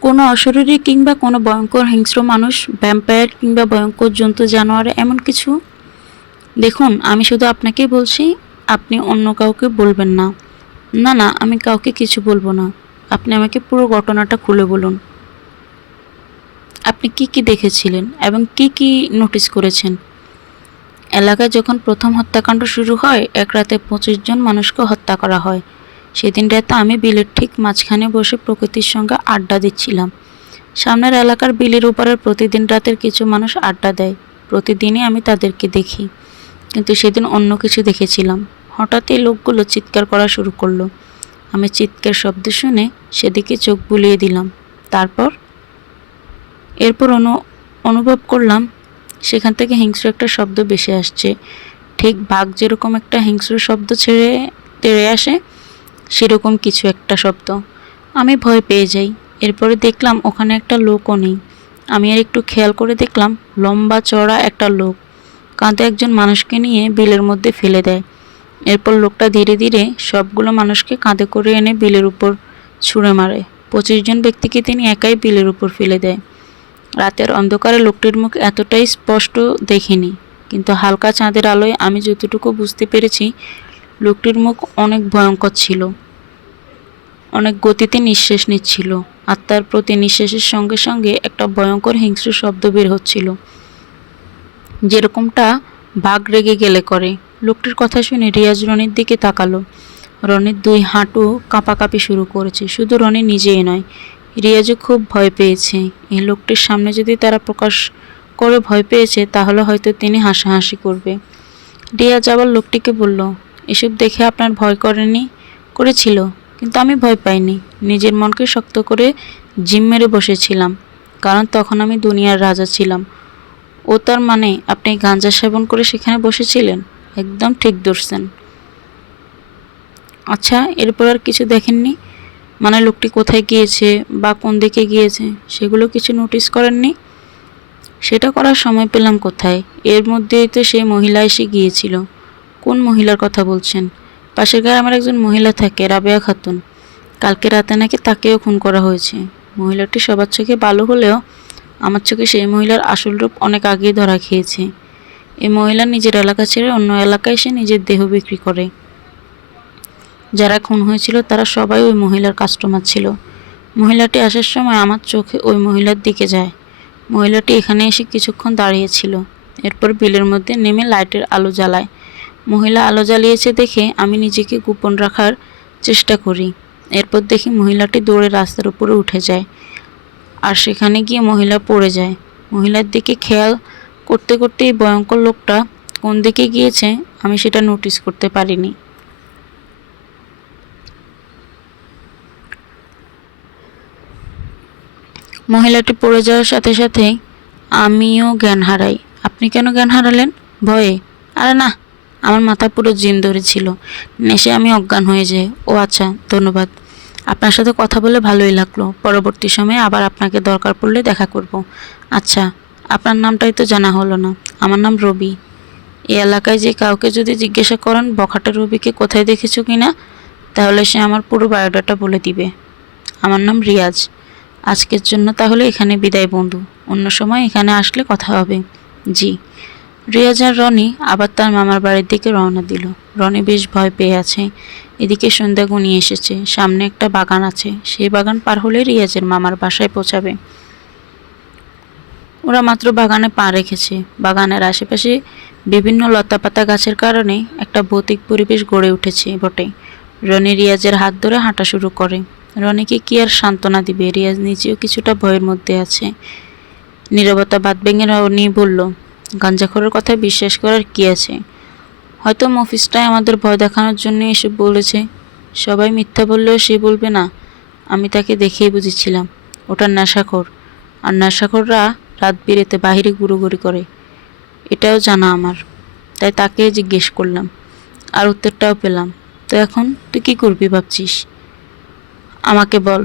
কোনো অশরীরী কিংবা কোনো ভয়ঙ্কর হিংস্র মানুষ ভ্যাম্পায়ার কিংবা ভয়ঙ্কর জন্তু, জানোয়ার এমন কিছু? দেখুন, আমি শুধু আপনাকেই বলছি, আপনি অন্য কাউকে বলবেন না। না না, আমি কাউকে কিছু বলব না। আপনি আমাকে পুরো ঘটনাটা খুলে বলুন। আপনি কি কি দেখেছিলেন এবং কি কি নোটিস করেছেন? এলাকায় যখন প্রথম হত্যাকাণ্ড শুরু হয়, এক রাতে পঁচিশ জন মানুষকে হত্যা করা হয়। সেদিন রাতে আমি বিলের ঠিক মাঝখানে বসে প্রকৃতির সঙ্গে আড্ডা দিচ্ছিলাম। সামনের এলাকার বিলের উপরে প্রতিদিন রাতের কিছু মানুষ আড্ডা দেয়। প্রতিদিনই আমি তাদেরকে দেখি। কিন্তু সেদিন অন্য কিছু দেখেছিলাম। হঠাৎই লোকগুলো চিৎকার করা শুরু করল। আমি চিৎকার শব্দ শুনে সেদিকে চোখ বুলিয়ে দিলাম। তারপর? এরপর অনু, অনুভব করলাম, সেখান থেকে হিংস্র একটা শব্দ বেশি আসছে। ঠিক বাঘ যেরকম একটা হিংস্র শব্দ ছেড়ে, তেড়ে আসে সেরকম কিছু একটা শব্দ। আমি ভয় পেয়ে যাই। এরপরে দেখলাম ওখানে একটা লোকও নেই। আমি আর একটু খেয়াল করে দেখলাম, লম্বা চড়া একটা লোক। কাঁধে একজন মানুষকে নিয়ে বিলের মধ্যে ফেলে দেয়। এরপর লোকটা ধীরে ধীরে সবগুলো মানুষকে কাঁধে করে এনে বিলের উপর ছুঁড়ে মারে। পঁচিশ জন ব্যক্তিকে তিনি একাই বিলের উপর ফেলে দেয়। রাতের অন্ধকারে লোকটির মুখ এতটাই স্পষ্ট দেখিনি, কিন্তু হালকা চাঁদের আলোয় আমি যতটুকু বুঝতে পেরেছি, লোকটির মুখ অনেক ভয়ঙ্কর ছিল। অনেক গতিতে নিঃশ্বাস নিচ্ছিল। আর তার প্রতি নিঃশ্বাসের সঙ্গে সঙ্গে একটা ভয়ঙ্কর হিংস্র শব্দ বের হচ্ছিল। যেরকমটা বাঘ রেগে গেলে করে। লোকটির কথা শুনে রিয়াজ রনির দিকে তাকালো। রনির দুই হাঁটু কাঁপাকাঁপি শুরু করেছে, শুধু রনি নিজেই নয়। রিয়াজও খুব ভয় পেয়েছে। এই লোকটির সামনে যদি তারা প্রকাশ করে ভয় পেয়েছে, তাহলে হয়তো তিনি হাসাহাসি করবে। রিয়াজ আবার লোকটিকে বলল, এসব দেখে আপনার ভয় করেনি? করেছিল? কিন্তু আমি ভয় পাইনি। নিজের মনকে শক্ত করে জিম মেরে বসেছিলাম, কারণ তখন আমি দুনিয়ার রাজা ছিলাম। ও তার মানে আপনি গাঁজা সেবন করে সেখানে বসেছিলেন? একদম ঠিক ধরছেন। আচ্ছা এরপর আর কিছু দেখেননি? মানে লোকটি কোথায় গিয়েছে বা কোন দিকে গিয়েছে, সেগুলো কিছু নোটিস করেননি? সেটা করার সময় পেলাম কোথায়? এর মধ্যেই তো সেই মহিলা এসে গিয়েছিল। কোন মহিলার কথা বলছেন? পাশের গায়ে আমার একজন মহিলা থাকে, রাবেয়া খাতুন। কালকে রাতে নাকি তাকেও খুন করা হয়েছে। মহিলাটি সবার চোখে ভালো হলেও আমার চোখে সেই মহিলার আসল রূপ অনেক আগেই ধরা খেয়েছে। এই মহিলা নিজের এলাকা ছেড়ে অন্য এলাকায় এসে নিজের দেহ বিক্রি করে। যারা খুন হয়েছিল, তারা সবাই ওই মহিলার কাস্টমার ছিল। মহিলাটি আসার সময় আমার চোখে ওই মহিলার দিকে যায়। মহিলাটি এখানে এসে কিছুক্ষণ দাঁড়িয়েছিল এরপর বিলের মধ্যে নেমে লাইটের আলো জ্বালায়। মহিলা আলো জ্বালিয়েছে দেখে আমি নিজেকে গোপন রাখার চেষ্টা করি। এরপর দেখি মহিলাটি দৌড়ে রাস্তার উপরে উঠে যায় আর সেখানে গিয়ে মহিলা পড়ে যায়। মহিলার দিকে খেয়াল করতে করতে এই ভয়ঙ্কর লোকটা কোন দিকে গিয়েছে আমি সেটা নোটিস করতে পারিনি। মহিলাটি পড়ে যাওয়ার সাথে সাথে আমিও জ্ঞান হারাই। আপনি কেন জ্ঞান হারালেন? ভয়ে? আরে না আমার মাথা পুরো জিন ধরেছিল নেশে আমি অজ্ঞান হয়ে যাই। ও আচ্ছা ধন্যবাদ। আপনার সাথে কথা বলে ভালোই লাগল। পরবর্তী সময়ে আবার আপনাকে দরকার পড়লে দেখা করব। আচ্ছা আপনার নামটাই তো জানা হলো না। আমার নাম রবি। এই এলাকায় যে কাউকে যদি জিজ্ঞাসা করেন, বখাটা রবিকে কোথায় দেখেছ কি না তাহলে সে আমার পুরো বায়োডাটা বলে দিবে। আমার নাম রিয়াজ। আজকের জন্য তাহলে এখানে বিদায়, বন্ধু। অন্য সময় এখানে আসলে কথা হবে। জি। রিয়াজ আর রনি আবার তার মামার বাড়ির দিকে রওনা দিল। রনি বেশ ভয় পেয়ে আছে। এদিকে সন্ধ্যা ঘনিয়ে এসেছে। সামনে একটা বাগান আছে। সেই বাগান পার হলে রিয়াজের মামার বাসায় পৌঁছাবে। ওরা মাত্র বাগানে পা রেখেছে। বাগানের আশেপাশে বিভিন্ন লতাপাতা গাছের কারণে একটা ভৌতিক পরিবেশ গড়ে উঠেছে বটে। রনি রিয়াজের হাত ধরে হাঁটা শুরু করে। রনিকে কি আর সান্ত্বনা দিবে? রিয়াজ নিজেও কিছুটা ভয়ের মধ্যে আছে। নীরবতা বাদ ভেঙে রনি বলল গাঞ্জাখরের কথায় বিশ্বাস করার কি আছে? হয়তো মফিসটাই আমাদের ভয় দেখানোর জন্য এসব বলেছে। সবাই মিথ্যা বললেও সে বলবে না। আমি তাকে দেখেই বুঝেছিলাম। ওটা নেশাখোর। আর নেশাখোররা রাত বিরেতে বাহিরে গুঁড়োগুড়ি করে। এটাও জানা আমার। তাই তাকে জিজ্ঞেস করলাম। আর উত্তরটাও পেলাম। তো এখন তুই কী করবি ভাবছিস? আমাকে বল।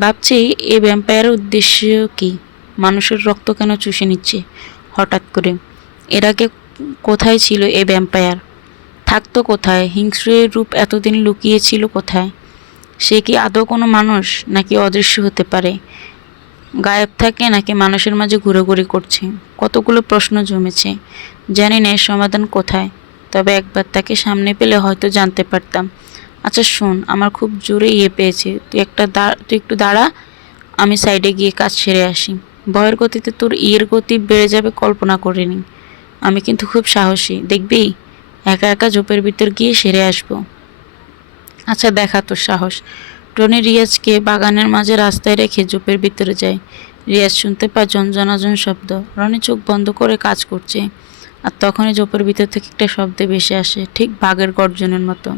ভাবছি এই ভ্যাম্পায়ারের উদ্দেশ্য কি? মানুষের রক্ত কেন চুষে নিচ্ছে? হঠাৎ করে। এর আগে কোথায় ছিল এ ভ্যাম্পায়ার থাকতো কোথায়? হিংস্রের রূপ এতদিন লুকিয়েছিল কোথায়? সে কি আদৌ কোনো মানুষ, নাকি অদৃশ্য হতে পারে? গায়েব থাকে নাকি মানুষের মাঝে ঘুরে করছে? কতগুলো প্রশ্ন জমেছে। জানি না এর সমাধান কোথায়। তবে একবার তাকে সামনে পেলে হয়তো জানতে পারতাম। আচ্ছা শোন, আমার খুব জোরে ইয়ে পেয়েছে। তুই একটা দা- তুই একটু দাঁড়া, আমি সাইডে গিয়ে কাজ সেরে আসি। ভয়ের গতিতে তোর ইয়ের গতি বেড়ে যাবে কল্পনা করিনি। আমি কিন্তু খুব সাহসী। দেখবি? একা একা ঝোপের ভিতর গিয়ে সেরে আসব। আচ্ছা দেখা তোর সাহস। টনি রিয়াজকে বাগানের মাঝে রাস্তায় রেখে ঝোপের ভিতরে যায় রিয়াজ শুনতে পায় জনজনাজন শব্দ। রনি চোখ বন্ধ করে কাজ করছে আর তখনই ঝোপের ভিতর থেকে একটা শব্দে ভেসে আসে, ঠিক বাঘের গর্জনের মতো।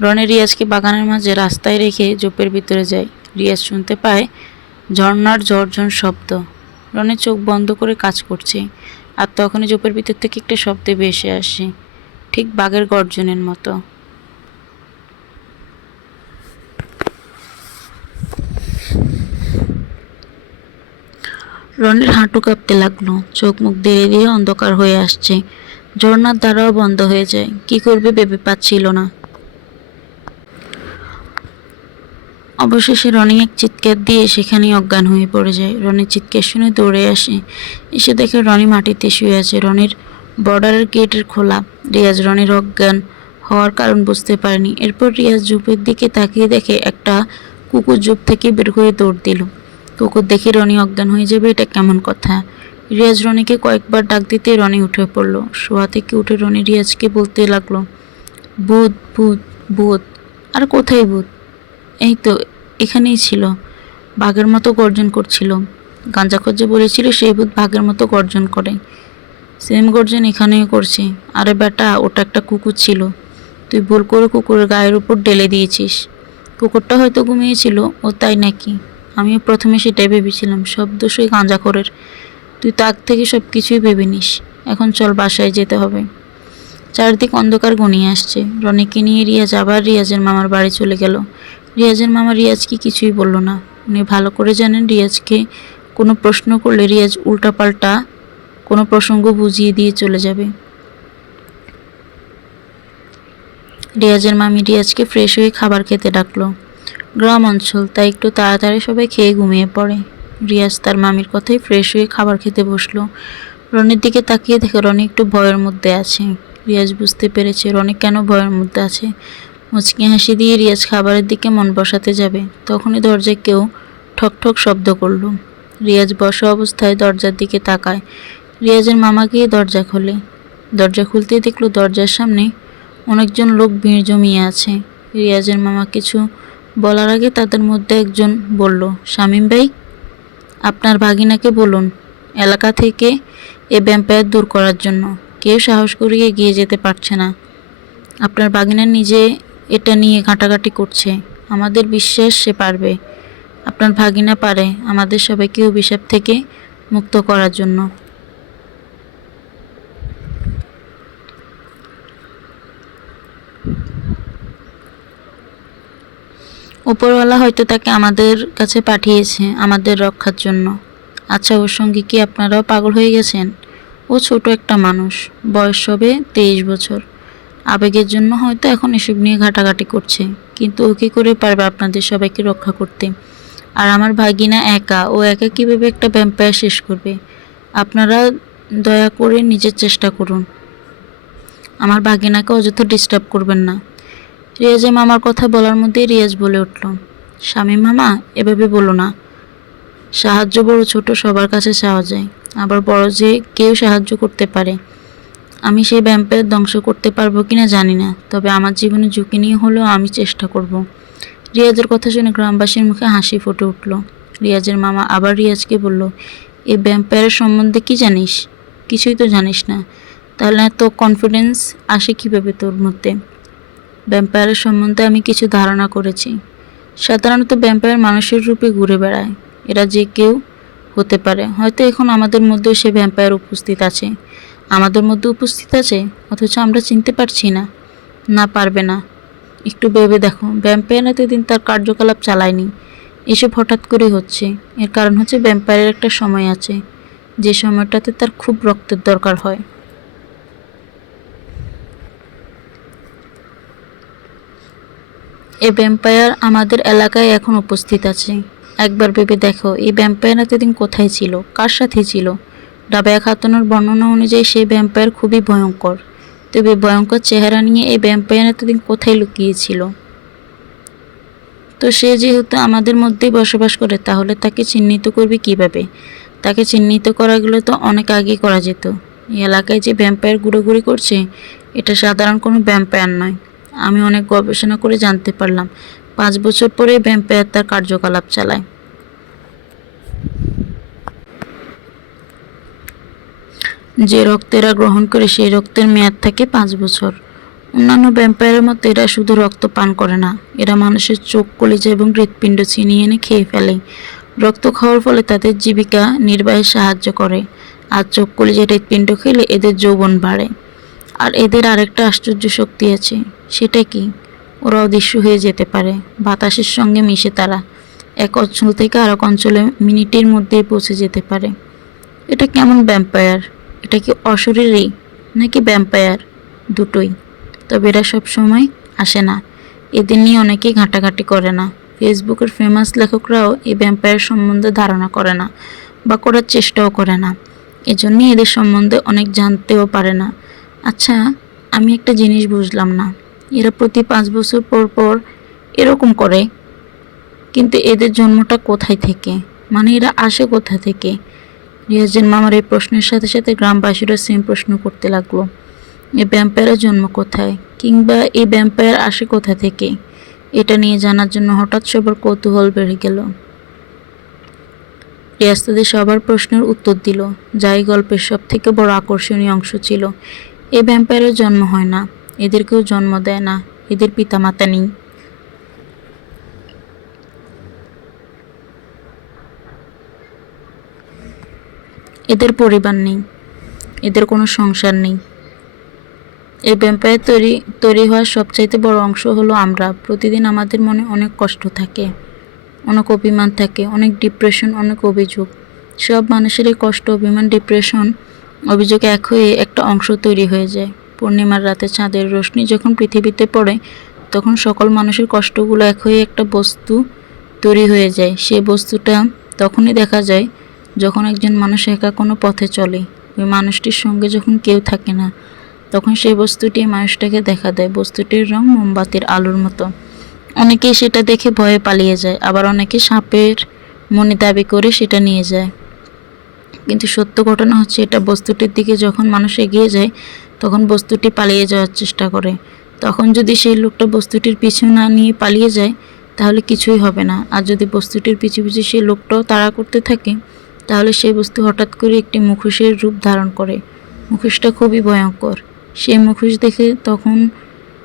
রনি রিয়াজকে বাগানের মাঝে রাস্তায় রেখে ঝোপের ভিতরে যায়। রিয়াজ শুনতে পায় ঝর্নার ঝরঝন শব্দ। রনি চোখ বন্ধ করে কাজ করছে, আর তখনই ঝোপের ভিতর থেকে একটা শব্দে ভেসে আসে, ঠিক বাঘের গর্জনের মতো। রনির হাঁটু কাঁপতে লাগল, চোখ মুখ ধীরে ধীরে অন্ধকার হয়ে আসছে। ঝর্নার দ্বারাও বন্ধ হয়ে যায়, কি করবে ভেবে পাচ্ছিল না। অবশেষে রনি এক চিৎকার দিয়ে সেখানেই অজ্ঞান হয়ে পড়ে যায়। রনির চিৎকার শুনে দৌড়ে আসে। এসে দেখে রনি মাটিতে শুয়ে আছে। রনির বর্ডারের গেটের খোলা। রিয়াজ রনির অজ্ঞান হওয়ার কারণ বুঝতে পারেনি। এরপর রিয়াজ জুপের দিকে তাকিয়ে দেখে একটা কুকুর জুপ থেকে বের হয়ে দৌড় দিল। কুকুর দেখে রনি অজ্ঞান হয়ে যাবে, এটা কেমন কথা? রিয়াজ রনিকে কয়েকবার ডাক দিতে রনি উঠে পড়ল। শোয়া থেকে উঠে রনি রিয়াজকে বলতে লাগল ভূত ভূত ভূত আর কোথায় ভূত এই তো এখানেই ছিল। বাঘের মতো গর্জন করছিল। গাঞ্জা খোঁজে বলেছিল সেই ভূত বাঘের মতো গর্জন করে। সেম গর্জন এখানেও করছে। আরে বেটা, ওটা একটা কুকুর ছিল। তুই ভুল করে কুকুরের গায়ের উপর ঢেলে দিয়েছিস। কুকুরটা হয়তো ঘুমিয়েছিল, ও তাই নাকি? আমিও প্রথমে সেটাই ভেবেছিলাম, সব দোষই গাঁজাখোরের তুই তাক থেকে সব কিছুই ভেবে নিস। এখন চল বাসায় যেতে হবে। চারদিক অন্ধকার ঘনিয়ে আসছে। রনিকে নিয়ে রিয়াজ, আবার রিয়াজের মামার বাড়ি চলে গেল। রিয়াজের মামা রিয়াজকে কিছুই বলল না। উনি ভালো করে জানেন রিয়াজকে কোনো প্রশ্ন করলে রিয়াজ উল্টাপাল্টা কোনো প্রসঙ্গ বুঝিয়ে দিয়ে চলে যাবে। রিয়াজের মামি রিয়াজকে ফ্রেশ হয়ে খাবার খেতে ডাকলো। গ্রাম অঞ্চল, তাই একটু তাড়াতাড়ি সবাই খেয়ে ঘুমিয়ে পড়ে। রিয়াজ তার মামির কথাই ফ্রেশ হয়ে খাবার খেতে বসল। রনির দিকে তাকিয়ে দেখে রনি একটু ভয়ের মধ্যে আছে। রিয়াজ বুঝতে পেরেছে রনি কেন ভয়ের মধ্যে আছে। মুচকি হাসি দিয়ে রিয়াজ খাবারের দিকে মন বসাতে যাবে। তখনই দরজায় কেউ ঠক ঠক শব্দ করল। রিয়াজ বসা অবস্থায় দরজার দিকে তাকায়। রিয়াজের মামা গিয়ে দরজা খোলে। দরজা খুলতেই দেখল দরজার সামনে অনেকজন লোক ভিড় জমিয়ে আছে। রিয়াজের মামা কিছু বলার আগে তাদের মধ্যে একজন বলল, শামীম ভাই, আপনার ভাগিনাকে বলুন, এলাকা থেকে এ ভ্যাম্পায়ার দূর করার জন্য। কেউ সাহস করিয়ে এগিয়ে যেতে পারছে না। আপনার বাগিনা নিজে এটা নিয়ে ঘাঁটাঘাঁটি করছে। আমাদের বিশ্বাস সে পারবে। আপনার ভাগিনা পারে আমাদের সবাইকে অভিশাপ থেকে মুক্ত করার জন্য। উপরওয়ালা হয়তো তাকে আমাদের কাছে পাঠিয়েছে আমাদের রক্ষার জন্য। আচ্ছা ওর সঙ্গে কি আপনারাও পাগল হয়ে গেছেন? ও ছোট একটা মানুষ, বয়স হবে তেইশ বছর। আবেগের জন্য হয়তো এখন এসব নিয়ে ঘাটাঘাটি করছে। কিন্তু ও কী করে পারবে আপনাদের সবাইকে রক্ষা করতে? আর আমার ভাগিনা একা, ও একা কীভাবে একটা ভ্যাম্পায়ার শেষ করবে? আপনারা দয়া করে নিজের চেষ্টা করুন। আমার ভাগিনাকে অযথা ডিস্টার্ব করবেন না। রিয়াজে মামার কথা বলার মধ্যেই রিয়াজ বলে উঠল, স্বামী মামা, এভাবে বলো না। সাহায্য বড় ছোট, সবার কাছে চাওয়া যায়। আবার বড় যে কেউ সাহায্য করতে পারে। আমি সেই ব্যাম্পের ধ্বংস করতে পারব কিনা জানি না, তবে আমার জীবনে ঝুঁকি নিয়ে হলেও আমি চেষ্টা করব। রিয়াজের কথা শুনে গ্রামবাসীর মুখে হাসি ফুটে উঠল। রিয়াজের মামা আবার রিয়াজকে বলল এই ভ্যাম্পায়ারের সম্বন্ধে কি জানিস? কিছুই তো জানিস না। তাহলে এত কনফিডেন্স আসে কীভাবে তোর মধ্যে? ভ্যাম্পায়ারের সম্বন্ধে আমি কিছু ধারণা করেছি। সাধারণত ভ্যাম্পায়ার মানুষের রূপে ঘুরে বেড়ায়। এরা যে কেউ হতে পারে। হয়তো এখন আমাদের মধ্যেও সে ভ্যাম্পায়ার উপস্থিত আছে। আমাদের মধ্যে উপস্থিত আছে, অথচ আমরা চিনতে পারছি না। না, পারবে না। একটু ভেবে দেখো ভ্যাম্পায়ার এতদিন তার কার্যকলাপ চালায়নি। এসব হঠাৎ করে হচ্ছে। এর কারণ হচ্ছে ভ্যাম্পায়ারের একটা সময় আছে, যে সময়টাতে তার খুব রক্তের দরকার হয়। এ ভ্যাম্পায়ার আমাদের এলাকায় এখন উপস্থিত আছে। একবার ভেবে দেখো, এই ভ্যাম্পায়ার এতদিন কোথায় ছিল? কার সাথে ছিল? ডাবেয়া খাতুনের বর্ণনা অনুযায়ী সেই ভ্যাম্পায়ার খুবই ভয়ঙ্কর। তবে ভয়ঙ্কর চেহারা নিয়ে এই ভ্যাম্পায়ার এতদিন কোথায় লুকিয়েছিল? তো সে যেহেতু আমাদের মধ্যেই বসবাস করে, তাহলে তাকে চিহ্নিত করবে কীভাবে? তাকে চিহ্নিত করা গেলে তো অনেক আগে করা যেত। এই এলাকায় যে ভ্যাম্পায়ার ঘুরোঘুরি করছে, এটা সাধারণ কোনো ভ্যাম্পায়ার নয়। আমি অনেক গবেষণা করে জানতে পারলাম। পাঁচ বছর পরে ভ্যাম্পায়ার তার কার্যকলাপ চালায়। যে রক্ত এরা গ্রহণ করে সেই রক্তের মেয়াদ থাকে পাঁচ বছর। অন্যান্য ভ্যাম্পায়ারের মতো এরা শুধু রক্ত পান করে না, এরা মানুষের চোখ, কলিজা এবং হৃৎপিণ্ড ছিনিয়ে এনে খেয়ে ফেলে। রক্ত খাওয়ার ফলে তাদের জীবিকা নির্বাহে সাহায্য করে, আর চোখ, কলিজা, হৃৎপিণ্ড খেলে এদের যৌবন বাড়ে। আর এদের আরেকটা আশ্চর্য শক্তি আছে, সেটা কি? ওরা অদৃশ্য হয়ে যেতে পারে, বাতাসের সঙ্গে মিশে তারা, এক অঞ্চল থেকে আরেক অঞ্চলে মিনিটের মধ্যেই পৌঁছে যেতে পারে। এটা কেমন ভ্যাম্পায়ার এটা কি অশরীরই নাকি ভ্যাম্পায়ার দুটোই। তবে এরা সব সময় আসে না। এদের নিয়ে অনেকেই ঘাঁটাঘাঁটি করে না। ফেসবুকের ফেমাস লেখকরাও এই ভ্যাম্পায়ার সম্বন্ধে ধারণা করে না বা করার চেষ্টাও করে না। এজন্যই এদের সম্বন্ধে অনেক জানতেও পারে না। আচ্ছা আমি একটা জিনিস বুঝলাম না। এরা প্রতি পাঁচ বছর পর পর এরকম করে। কিন্তু এদের জন্মটা কোথায় থেকে? মানে এরা আসে কোথা থেকে? রিয়াজের মামার এই প্রশ্নের সাথে সাথে গ্রামবাসীরা সেম প্রশ্ন করতে লাগল। এই ব্যাম্পায়ারের জন্ম কোথায়? কিংবা এই ব্যাম্পায়ার আসে কোথা থেকে? এটা নিয়ে জানার জন্য হঠাৎ সবার কৌতূহল বেড়ে গেল। রিয়াজ তাদের সবার প্রশ্নের উত্তর দিল যাই গল্পের সব থেকে বড় আকর্ষণীয় অংশ ছিল। এই ভ্যাম্পায়ারের জন্ম হয় না। এদেরকেও জন্ম দেয় না। এদের পিতামাতা নেই। এদের পরিবার নেই, এদের কোনো সংসার নেই। এই ভ্যাম্পায়ার তৈরি তৈরি হওয়ার সবচাইতে বড় অংশ হলো আমরা। প্রতিদিন আমাদের মনে অনেক কষ্ট থাকে, অনেক অভিমান থাকে, অনেক ডিপ্রেশন অনেক অভিযোগ। সব মানুষেরই কষ্ট, অভিমান ডিপ্রেশন অভিযোগ এক হয়ে একটা অংশ তৈরি হয়ে যায়। পূর্ণিমার রাতে চাঁদের রোশনি যখন পৃথিবীতে পড়ে, তখন সকল মানুষের কষ্টগুলো এক হয়ে একটা বস্তু তৈরি হয়ে যায়। সেই বস্তুটা তখনই দেখা যায় যখন একজন মানুষ একা কোনো পথে চলে, ওই মানুষটির সঙ্গে যখন কেউ থাকে না, তখন সেই বস্তুটি মানুষটাকে দেখা দেয়। বস্তুটির রং মোমবাতির আলোর মতো। অনেকেই সেটা দেখে ভয়ে পালিয়ে যায়, আবার অনেকে সাপের মনে দাবি করে সেটা নিয়ে যায়। কিন্তু সত্য ঘটনা হচ্ছে, এটা বস্তুটির দিকে যখন মানুষ এগিয়ে যায়, তখন বস্তুটি পালিয়ে যাওয়ার চেষ্টা করে। তখন যদি সেই লোকটা বস্তুটির পিছু না নিয়ে পালিয়ে যায়, তাহলে কিছুই হবে না। আর যদি বস্তুটির পিছু পিছু সেই লোকটাও তাড়া করতে থাকে তাহলে সেই বস্তু হঠাৎ করে একটি মুখোশের রূপ ধারণ করে। মুখোশটা খুবই ভয়ঙ্কর। সেই মুখোশ দেখে তখন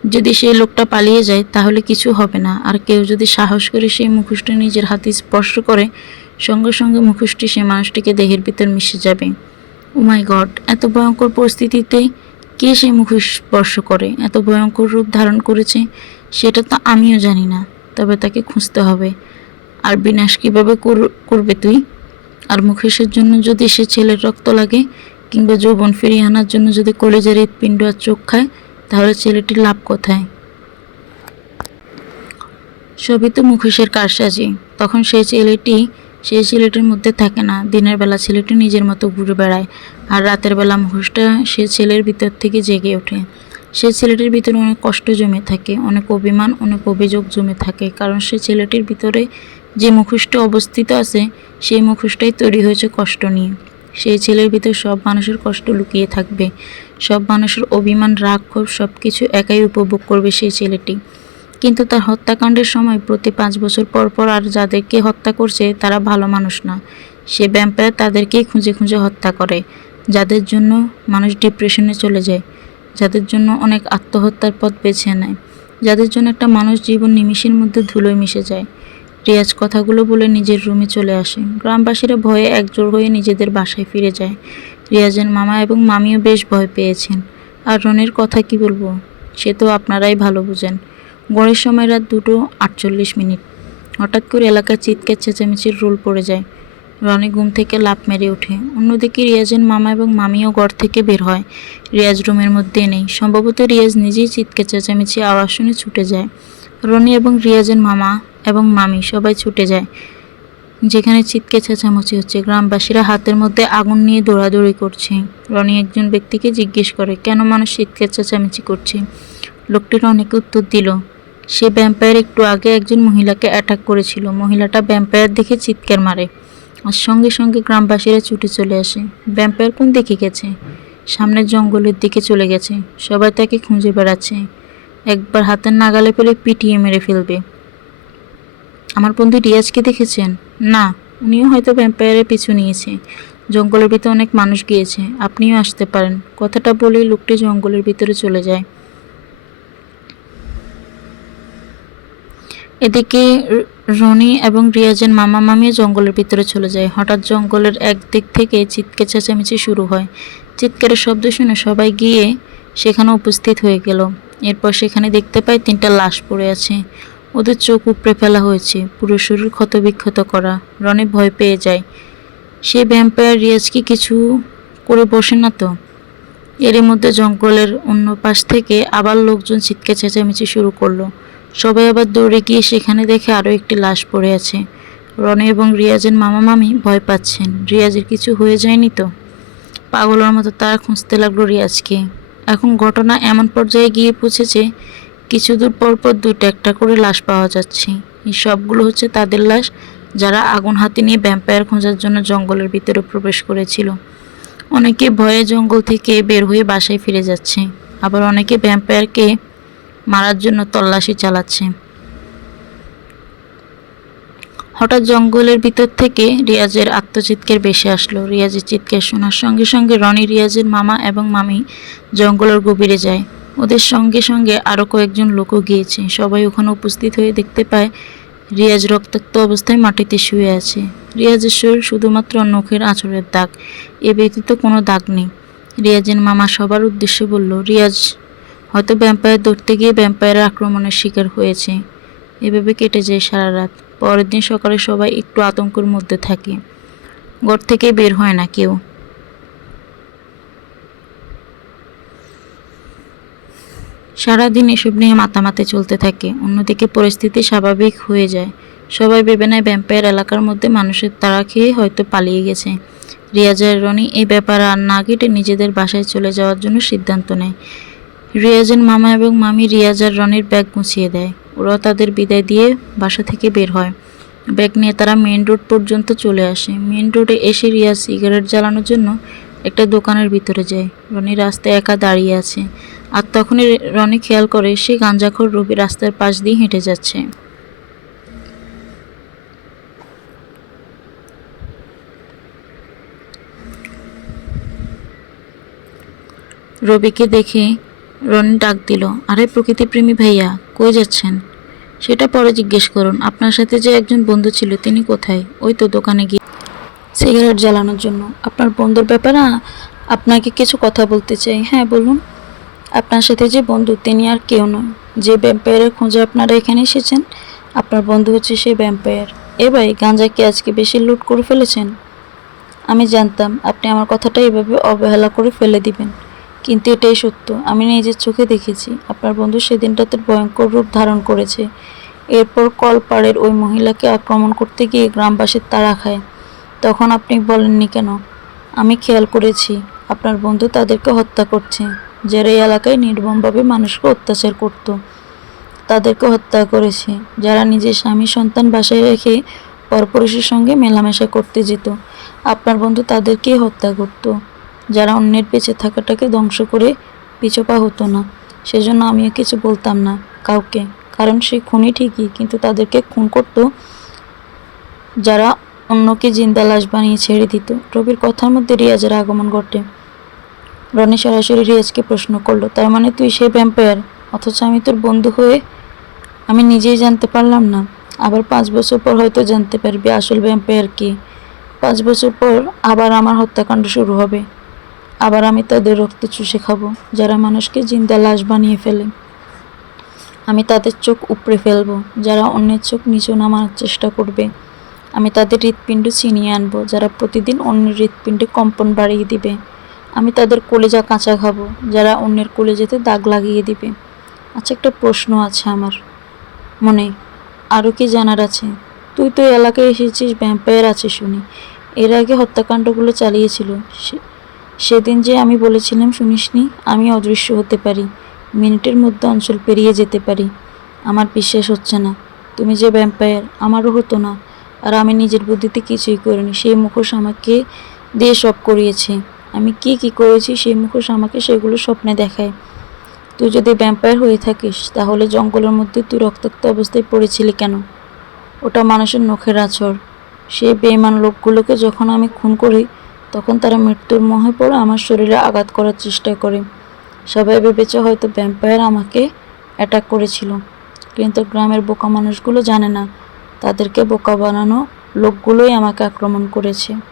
যদি সেই লোকটা পালিয়ে যায়, তাহলে কিছু হবে না। আর কেউ যদি সাহস করে সেই মুখোশটা নিজের হাতে স্পর্শ করে, সঙ্গে সঙ্গে মুখোশটি সেই মানুষটিকে দেহের ভিতর মিশে যাবে। উমাই গড, এত ভয়ঙ্কর পরিস্থিতিতে কে সেই মুখোশ স্পর্শ করে? এত ভয়ঙ্কর রূপ ধারণ করেছে, সেটা তো আমিও জানি না। তবে তাকে খুঁজতে হবে। আর বিনাশ কীভাবে করবে তুই? আর মুখোশের জন্য যদি সে ছেলের রক্ত লাগে কিংবা যৌবন ফিরিয়ে আনার জন্য যদি কলেজের হৃৎপিণ্ড আর চোখ খায়, তাহলে ছেলেটির লাভ কোথায়? সবই তো মুখোশের কারসাজি। তখন সেই ছেলেটি, সেই ছেলেটির মধ্যে থাকে না। দিনের বেলা ছেলেটি নিজের মতো ঘুরে বেড়ায় আর রাতের বেলা মুখোশটা সে ছেলের ভিতর থেকে জেগে ওঠে। সে ছেলেটির ভিতরে অনেক কষ্ট জমে থাকে, অনেক অভিমান, অনেক অভিযোগ জমে থাকে কারণ সে ছেলেটির ভিতরে যে মুখোশটা অবস্থিত আছে, সেই মুখোশটাই তৈরি হয়েছে কষ্ট নিয়ে। সেই ছেলের ভিতর সব মানুষের কষ্ট লুকিয়ে থাকবে। সব মানুষের অভিমান রাগ ক্ষোভ সব কিছু একাই উপভোগ করবে সেই ছেলেটি। কিন্তু তার হত্যাকাণ্ডের সময় প্রতি পাঁচ বছর পর পর আর যাদেরকে হত্যা করছে, তারা ভালো মানুষ না। সে ব্যাম্পায়ার তাদেরকেই খুঁজে খুঁজে হত্যা করে, যাদের জন্য মানুষ ডিপ্রেশনে চলে যায়, যাদের জন্য অনেক আত্মহত্যার পথ বেছে নেয়, যাদের জন্য একটা মানুষ জীবন নিমিষের মধ্যে ধুলোয় মিশে যায়। রিয়াজ কথাগুলো বলে নিজের রুমে চলে আসে। গ্রামবাসীরা ভয়ে একজোর হয়ে নিজেদের বাসায় ফিরে যায়। রিয়াজের মামা এবং মামিও বেশ ভয় পেয়েছেন। আর রনের কথা কি বলব? সে তো আপনারাই ভালো বুঝেন। গড়ের সময় রাত দুটো আটচল্লিশ মিনিট। হঠাৎ করে এলাকায় চিৎকার, চেঁচামেচির রোল পড়ে যায়। রনি ঘুম থেকে লাফ মেরে ওঠে। অন্যদিকে রিয়াজের মামা এবং মামিও ঘর থেকে বের হয়। রিয়াজ রুমের মধ্যে নেই। সম্ভবত রিয়াজ নিজেই চিৎকার চেঁচামেচি আওয়াজ শুনে ছুটে যায়। রনি এবং রিয়াজের মামা এবং মামি সবাই ছুটে যায়। যেখানে চিৎকে চেঁচামেচি হচ্ছে, গ্রামবাসীরা হাতের মধ্যে আগুন নিয়ে দৌড়াদৌড়ি করছে। রনি একজন ব্যক্তিকে জিজ্ঞেস করে, কেন মানুষ চিৎকে চেঁচামেচি করছে? লোকটি রনিকে উত্তর দিল, সে ভ্যাম্পায়ার একটু আগে একজন মহিলাকে অ্যাটাক করেছিল। মহিলাটা ভ্যাম্পায়ার দেখে চিৎকার মারে। আর সঙ্গে সঙ্গে গ্রামবাসীরা ছুটে চলে আসে। ভ্যাম্পায়ার কোন দিকে গেছে? সামনের জঙ্গলের দিকে চলে গেছে। সবাই তাকে খুঁজে বেড়াচ্ছে। একবার হাতের নাগালে পেলে পিটিয়ে মেরে ফেলবে। আমার বন্ধু রিয়াজকে দেখেছেন? না, উনিও হয়তো ভ্যাম্পায়ারের পিছু নিয়েছে। জঙ্গলের ভিতরে অনেক মানুষ গিয়েছে, আপনিও আসতে পারেন। কথাটা বলেই লোকটি জঙ্গলের ভিতরে চলে যায়। এদিকে রনি এবং রিয়াজের মামা মামিও জঙ্গলের ভিতরে চলে যায়। হঠাৎ জঙ্গলের এক দিক থেকে চিৎকে চেঁচামেচি শুরু হয়। চিৎকারের শব্দ শুনে সবাই গিয়ে সেখানে উপস্থিত হয়ে গেল। এরপর সেখানে দেখতে পায় তিনটা লাশ পড়ে আছে। ওদের চোখ উপড়ে ফেলা হয়েছে। পুরো শরীর ক্ষতবিক্ষত করা। রনি ভয় পেয়ে যায়। সে ভ্যাম্পায়ার রিয়াজকে কিছু করে বসে না তো? এর মধ্যে জঙ্গলের অন্য পাশ থেকে আবার লোকজন চিৎকার চেঁচামেচি শুরু করল। সবাই আবার দৌড়ে গিয়ে সেখানে দেখে আরও একটি লাশ পড়ে আছে। রনে এবং রিয়াজের মামা মামি ভয় পাচ্ছেন। রিয়াজের কিছু হয়ে যায়নি তো? পাগলের মতো তারা খুঁজতে লাগল রিয়াজকে। এখন ঘটনা এমন পর্যায়ে গিয়ে পৌঁছেছে কিছু দূর পর পর দুটো একটা করে লাশ পাওয়া যাচ্ছে। এই সবগুলো হচ্ছে তাদের লাশ, যারা আগুন হাতে নিয়ে ভ্যাম্পায়ার খোঁজার জন্য জঙ্গলের ভিতরে প্রবেশ করেছিল। অনেকে ভয়ে জঙ্গল থেকে বের হয়ে বাসায় ফিরে যাচ্ছে। আবার অনেকে ভ্যাম্পায়ারকে মারার জন্য তল্লাশি চালাচ্ছে। হঠাৎ জঙ্গলের ভিতর থেকে রিয়াজের আত্মচিৎকের বেশি আসলো। রিয়াজের চিৎকার শোনার সঙ্গে সঙ্গে রনি রিয়াজের মামা এবং মামি জঙ্গলের গভীরে যায়। ওদের সঙ্গে সঙ্গে আরও কয়েকজন লোকও গিয়েছে। সবাই ওখানে উপস্থিত হয়ে দেখতে পায়, রিয়াজ রক্তাক্ত অবস্থায় মাটিতে শুয়ে আছে। রিয়াজের শরীর শুধুমাত্র নখের আঁচড়ের দাগ, এ ব্যতীত কোনো দাগ নেই। রিয়াজের মামা সবার উদ্দেশ্যে বলল, রিয়াজ, হয়তো ভ্যাম্পায়ার ধরতে গিয়ে ভ্যাম্পায়ারের আক্রমণের শিকার হয়েছে। এভাবে কেটে যায় সারা রাত। পরের দিন সকালে সবাই একটু আতঙ্কের মধ্যে থাকে। ঘর থেকে বের হয় না কেউ। সারাদিন এসব নিয়ে মাতামাতি চলতে থাকে। অন্যদিকে পরিস্থিতি স্বাভাবিক হয়ে যায়। সবাই ভেবে নেয়, ভ্যাম্পায়ার এলাকার মধ্যে মানুষের তাড়া খেয়ে হয়তো পালিয়ে গেছে। রিয়াজের রনি এই ব্যাপারে আর না কেটে নিজেদের বাসায় চলে যাওয়ার জন্য সিদ্ধান্ত নেয়। রিয়াজের মামা এবং মামি রিয়াজ আর রনির ব্যাগ গুছিয়ে দেয়। ওরা তাদের বিদায় দিয়ে বাসা থেকে বের হয়। ব্যাগ নিয়ে তারা মেন রোড পর্যন্ত চলে আসে। মেন রোডে এসে রিয়াজ সিগারেট জ্বালানোর জন্য একটা দোকানের ভিতরে যায়। রনি রাস্তায় একা দাঁড়িয়ে আছে। আর তখনই রনি খেয়াল করে সে গাঞ্জাখোর রবি রাস্তার পাশ দিয়ে হেঁটে যাচ্ছে। রবিকে দেখে রনি ডাক দিল, আরে প্রকৃতিপ্রেমী ভাইয়া, কই যাচ্ছেন? সেটা পরে জিজ্ঞেস করুন, আপনার সাথে যে একজন বন্ধু ছিল তিনি কোথায়? ওই তো দোকানে গিয়ে সিগারেট জ্বালানোর জন্য। আপনার বন্ধুর ব্যাপারে আপনাকে কিছু কথা বলতে চাই। হ্যাঁ বলুন। আপনার সাথে যে বন্ধু তিনি আর কেউ নয়। যে ভ্যাম্পায়ারের খোঁজে আপনারা এখানে এসেছেন, আপনার বন্ধু হচ্ছে সেই ভ্যাম্পায়ার এ ভাই গাঁজা কি আজকে বেশি লুট করে ফেলেছেন? আমি জানতাম আপনি আমার কথাটা এভাবে অবহেলা করে ফেলে দিবেন। কিন্তু এটাই সত্য, আমি নিজের চোখে দেখেছি। আপনার বন্ধু সেদিনটাতে ভয়ঙ্কর রূপ ধারণ করেছে। এরপর কলপাড়ের ওই মহিলাকে আক্রমণ করতে গিয়ে গ্রামবাসীর তারা খায়। তখন আপনি বলেননি কেন? আমি খেয়াল করেছি, আপনার বন্ধু তাদেরকে হত্যা করছে। যারা এই এলাকায় নির্মমভাবে মানুষকে অত্যাচার করত, তাদেরকে হত্যা করেছে। যারা নিজের স্বামী সন্তান বাসায় রেখে পরপুরুষের সঙ্গে মেলামেশা করতে যেত, আপনার বন্ধু তাদেরকেই হত্যা করত। যারা অন্যের বেঁচে থাকাটাকে ধ্বংস করে পিছপা হতো না, সেজন্য আমিও কিছু বলতাম না কাউকে, কারণ সে খুনি ঠিকই, কিন্তু তাদেরকে খুন করতো যারা অন্যকে জিন্দা লাশ বানিয়ে ছেড়ে দিত। রবির কথার মধ্যে রিয়াজের আগমন ঘটে। রনি সরাসরি রিয়াজকে প্রশ্ন করল, তার মানে তুই সেই ভ্যাম্পায়ার অথচ আমি তোর বন্ধু হয়ে আমি নিজেই জানতে পারলাম না। আবার পাঁচ বছর পর হয়তো জানতে পারবি আসল ভ্যাম্পায়ার কি। পাঁচ বছর পর আবার আমার হত্যাকাণ্ড শুরু হবে। আবার আমি তাদের রক্ত চুষে খাব, যারা মানুষকে জিন্দা লাশ বানিয়ে ফেলে। আমি তাদের চোখ উপড়ে ফেলব, যারা অন্যের চোখ নিচু নামানোর চেষ্টা করবে। আমি তাদের হৃৎপিণ্ড ছিনিয়ে আনব, যারা প্রতিদিন অন্যের হৃৎপিণ্ডে কম্পন বাড়িয়ে দিবে। আমি তাদের কলেজা কাঁচা খাব, যারা অন্যের কলেজেতে দাগ লাগিয়ে দিবে। আচ্ছা একটা প্রশ্ন আছে আমার। মনে আরও কি জানার আছে? তুই তো এলাকায় এসেছিস ভ্যাম্পায়ার আছে শুনি। এর আগে হত্যাকাণ্ডগুলো চালিয়েছিল। সেদিন যে আমি বলেছিলাম, শুনিসনি? আমি অদৃশ্য হতে পারি। মিনিটের মধ্যে অঞ্চল পেরিয়ে যেতে পারি। আমার বিশ্বাস হচ্ছে না। তুমি যে ভ্যাম্পায়ার আমারও হতো না। আর আমি নিজের বুদ্ধিতে কিছুই করিনি। সেই মুখোশ আমাকে দিয়ে সব করিয়েছে। আমি কি কি করেছি সেই মুখোশ আমাকে সেগুলো স্বপ্নে দেখায়। তুই যদি ভ্যাম্পায়ার হয়ে থাকিস, তাহলে জঙ্গলের মধ্যে তুই রক্তাক্ত অবস্থায় পড়েছিলি কেন? ওটা মানুষের নখের আছর। সেই বেইমান লোকগুলোকে যখন আমি খুন করি, তখন তারা মৃত্যুর মোহে পড়ে আমার শরীরে আঘাত করার চেষ্টা করে। সবাই ভেবেছে হয়তো ভ্যাম্পায়ার আমাকে অ্যাটাক করেছিল। কিন্তু গ্রামের বোকা মানুষগুলো জানে না। তাদেরকে বোকা বানানো লোকগুলোই আমাকে আক্রমণ করেছে।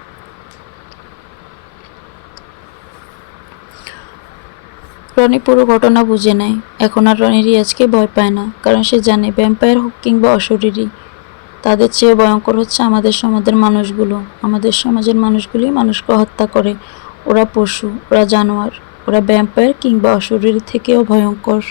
রনি পুরো ঘটনা বুঝে নেয়। এখন আর রনি রিয়াজকে ভয় পায় না, কারণ সে জানে ভ্যাম্পায়ার হোক কিংবা অশরীরই তাদের চেয়ে ভয়ঙ্কর হচ্ছে আমাদের সমাজের মানুষগুলো। আমাদের সমাজের মানুষগুলি মানুষকে হত্যা করে। ওরা পশু, ওরা জানোয়ার, ওরা ভ্যাম্পায়ার কিংবা অশরীর থেকেও ভয়ঙ্কর।